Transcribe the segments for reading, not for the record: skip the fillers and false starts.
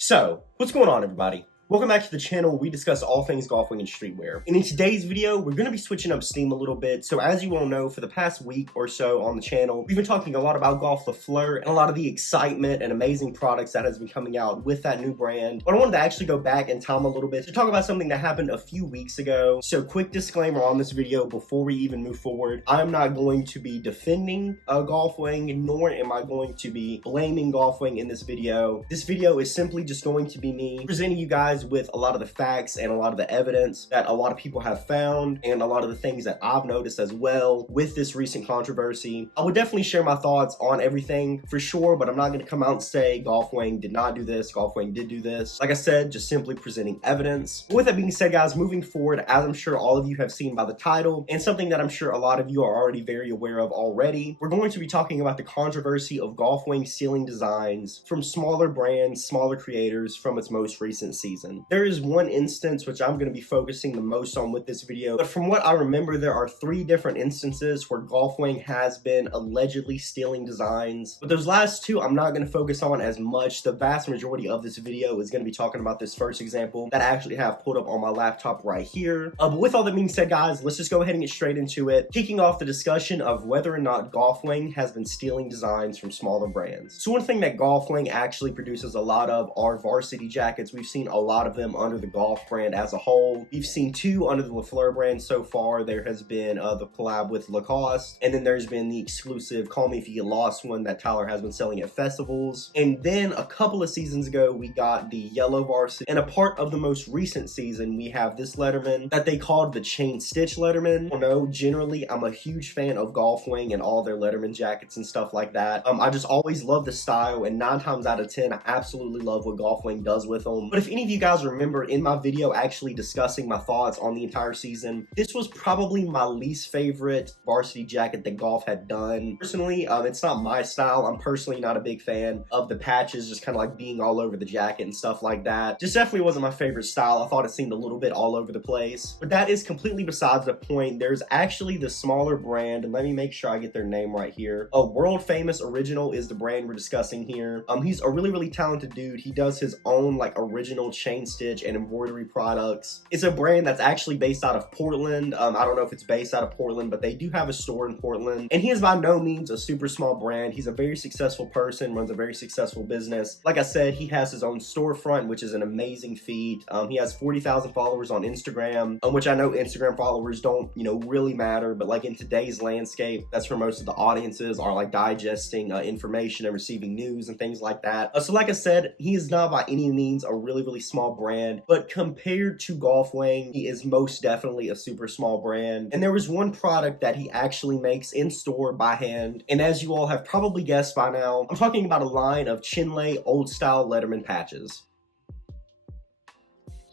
So, what's going on, everybody? Welcome back to the channel where we discuss all things golf wing and streetwear. And in today's video, we're going to be switching up steam a little bit. So as you all know, for the past week or so on the channel, we've been talking a lot about Golf le FLEUR and a lot of the excitement and amazing products that has been coming out with that new brand. But I wanted to actually go back in time a little bit to talk about something that happened a few weeks ago. So quick disclaimer on this video before we even move forward. I'm not going to be defending Golf Wang, nor am I going to be blaming Golf Wang in this video. This video is simply just going to be me presenting you guys with a lot of the facts and a lot of the evidence that a lot of people have found and a lot of the things that I've noticed as well with this recent controversy. I would definitely share my thoughts on everything for sure, but I'm not going to come out and say Golf Wang did not do this, Golf Wang did do this. Like I said, just simply presenting evidence. With that being said, guys, moving forward, as I'm sure all of you have seen by the title and something that I'm sure a lot of you are already very aware of already, we're going to be talking about the controversy of Golf Wang stealing designs from smaller brands, smaller creators from its most recent season. There is one instance which I'm going to be focusing the most on with this video, but from what I remember, there are 3 different instances where Golf Wang has been allegedly stealing designs. But those last 2 I'm not going to focus on as much. The vast majority of this video is going to be talking about this first example that I actually have pulled up on my laptop right here. But with all that being said, guys, let's just go ahead and get straight into it, kicking off the discussion of whether or not Golf Wang has been stealing designs from smaller brands. So one thing that Golf Wang actually produces a lot of are Varsity Jackets. We've seen a lot of them under the Golf brand as a whole. We've seen 2 under the Le FLEUR brand so far. There has been the collab with Lacoste, and then there's been the exclusive Call Me If You Get Lost one that Tyler has been selling at festivals. And then a couple of seasons ago, we got the yellow Varsity, and a part of the most recent season, we have this Letterman that they called the chain stitch Letterman. I know, generally, I'm a huge fan of Golf Wang and all their Letterman jackets and stuff like that. I just always love the style, and 9 times out of 10, I absolutely love what Golf Wang does with them. But if any of you guys remember in my video actually discussing my thoughts on the entire season, this was probably my least favorite varsity jacket that Golf had done. Personally, it's not my style. I'm personally not a big fan of the patches just kind of like being all over the jacket and stuff like that. Just definitely wasn't my favorite style. I thought it seemed a little bit all over the place. But that is completely besides the point. There's actually the smaller brand, and let me make sure I get their name right here. World Famous Original is the brand we're discussing here. He's a really talented dude. He does his own like original chain stitch and embroidery products. It's a brand that's actually based out of Portland. I don't know if it's based out of Portland, but they do have a store in Portland. And he is by no means a super small brand. He's a very successful person, runs a very successful business. Like I said, he has his own storefront, which is an amazing feat. He has 40,000 followers on Instagram, which I know Instagram followers don't, really matter, but like in today's landscape, that's where most of the audiences are like digesting information and receiving news and things like that. So like I said, he is not by any means a really small brand, but compared to Golf Wang, he is most definitely a super small brand. And there was one product that he actually makes in store by hand, and as you all have probably guessed by now, I'm talking about a line of chinlay old style Letterman patches.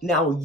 Now,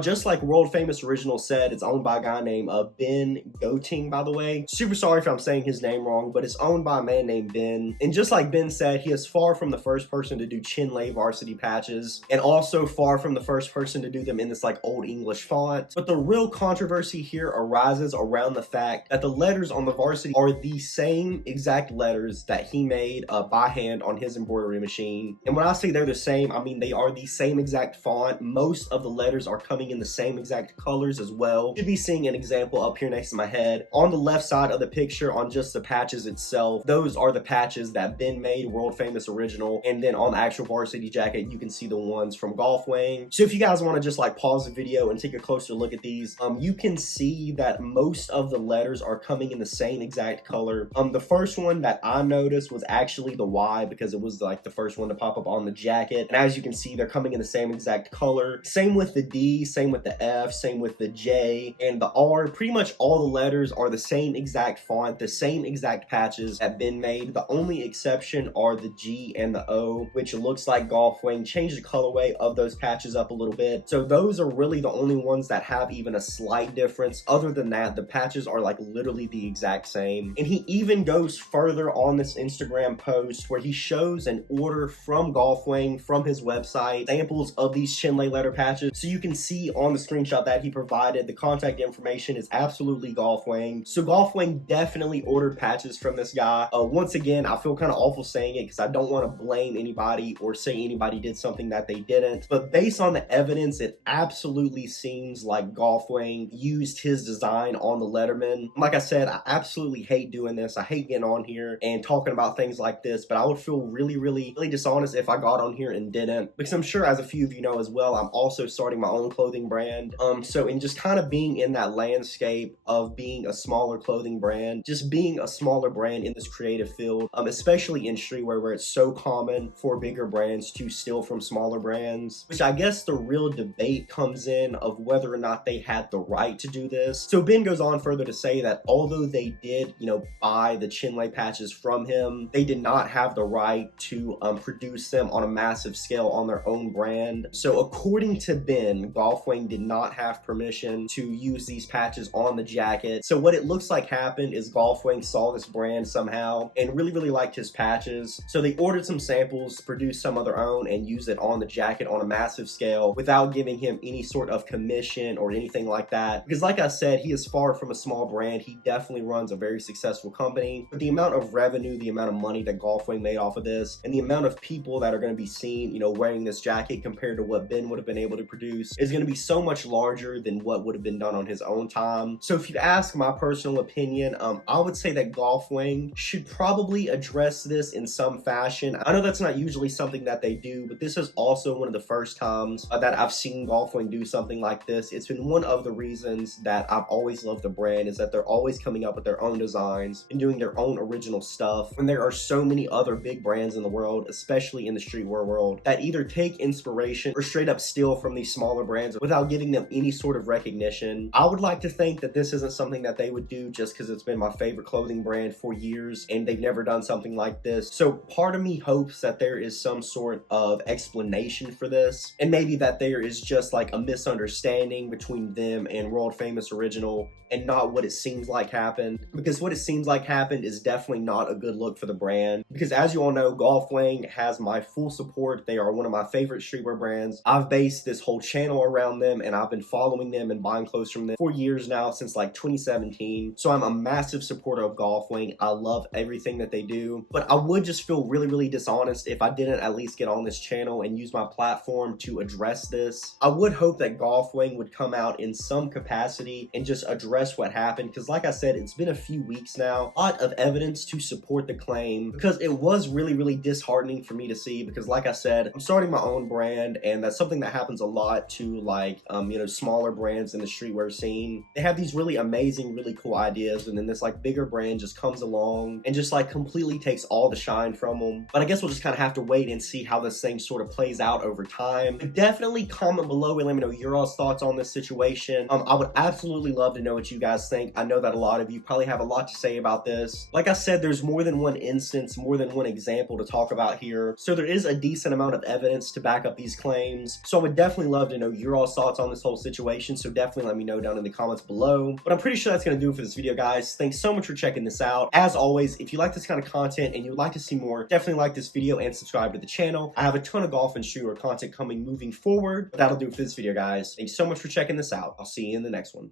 just like World Famous Original said, it's owned by a guy named Ben Goting, by the way. Super sorry if I'm saying his name wrong, but it's owned by a man named Ben. And just like Ben said, he is far from the first person to do chinlay varsity patches, and also far from the first person to do them in this like old English font. But the real controversy here arises around the fact that the letters on the varsity are the same exact letters that he made by hand on his embroidery machine. And when I say they're the same, I mean they are the same exact font. Most of the letters are coming in the same exact colors as well. You should be seeing an example up here next to my head. On the left side of the picture, on just the patches itself, those are the patches that Ben made, World Famous Original. And then on the actual varsity jacket, you can see the ones from Golf Wang. So if you guys want to just like pause the video and take a closer look at these, you can see that most of the letters are coming in the same exact color. The first one that I noticed was actually the Y, because it was like the first one to pop up on the jacket. And as you can see, they're coming in the same exact color. Same with the D, same with the F, same with the J, and the R. Pretty much all the letters are the same exact font, the same exact patches have been made. The only exception are the G and the O, which looks like Golf Wang changed the colorway of those patches up a little bit. So those are really the only ones that have even a slight difference. Other than that, the patches are like literally the exact same. And he even goes further on this Instagram post where he shows an order from Golf Wang from his website, samples of these chinlay leather patches. So you can see on the screenshot that he provided, the contact information is absolutely Golf Wang. So Golf Wang definitely ordered patches from this guy. Once again, I feel kind of awful saying it because I don't want to blame anybody or say anybody did something that they didn't. But based on the evidence, it absolutely seems like Golf Wang used his design on the Letterman. Like I said, I absolutely hate doing this. I hate getting on here and talking about things like this, but I would feel really dishonest if I got on here and didn't, because I'm sure, as a few of you know as well, I'm also starting my own clothing brand. So in just kind of being in that landscape of being a smaller clothing brand, just being a smaller brand in this creative field, especially in streetwear where it's so common for bigger brands to steal from smaller brands, which I guess the real debate comes in of whether or not they had the right to do this. So Ben goes on further to say that although they did, buy the chinlay patches from him, they did not have the right to produce them on a massive scale on their own brand. So according to Ben, Golf Wang did not have permission to use these patches on the jacket. So what it looks like happened is Golf Wang saw this brand somehow and really liked his patches. So they ordered some samples, produced some of their own, and used it on the jacket on a massive scale without giving him any sort of commission or anything like that. Because like I said, he is far from a small brand. He definitely runs a very successful company. But the amount of revenue, the amount of money that Golf Wang made off of this, and the amount of people that are going to be seen, wearing this jacket compared to what Ben would have been able to produce is going to be so much larger than what would have been done on his own time. So if you ask my personal opinion, I would say that Golf Wang should probably address this in some fashion. I know that's not usually something that they do, but this is also one of the first times that I've seen Golf Wang do something like this. It's been one of the reasons that I've always loved the brand, is that they're always coming up with their own designs and doing their own original stuff, when there are so many other big brands in the world, especially in the streetwear world, that either take inspiration or straight up steal from these smaller brands without giving them any sort of recognition. I would like to think that this isn't something that they would do just because it's been my favorite clothing brand for years and they've never done something like this. So part of me hopes that there is some sort of explanation for this, and maybe that there is just like a misunderstanding between them and World Famous Original and not what it seems like happened, because what it seems like happened is definitely not a good look for the brand. Because as you all know, Golf Wang has my full support. They are one of my favorite streetwear brands. I've based this whole channel around them, and I've been following them and buying clothes from them for years now, since like 2017. So I'm a massive supporter of Golf Wang. I love everything that they do, but I would just feel really dishonest if I didn't at least get on this channel and use my platform to address this. I would hope that Golf Wang would come out in some capacity and just address what happened, because like I said, it's been a few weeks now. A lot of evidence to support the claim, because it was really disheartening for me to see, because like I said, I'm starting my own brand, and that's something that happens a lot to like smaller brands in the streetwear scene. They have these really amazing, really cool ideas, and then this like bigger brand just comes along and just like completely takes all the shine from them. But I guess we'll just kind of have to wait and see how this thing sort of plays out over time. But definitely comment below and let me know your all's thoughts on this situation. I would absolutely love to know what you guys think. I know that a lot of you probably have a lot to say about this. Like I said, there's more than one instance, more than one example to talk about here. So there is a decent amount of evidence to back up these claims. So I would definitely love to know your all's thoughts on this whole situation. So definitely let me know down in the comments below. But I'm pretty sure that's going to do it for this video, guys. Thanks so much for checking this out. As always, if you like this kind of content and you'd like to see more, definitely like this video and subscribe to the channel. I have a ton of golf and streetwear content coming moving forward. But that'll do it for this video, guys. Thanks so much for checking this out. I'll see you in the next one.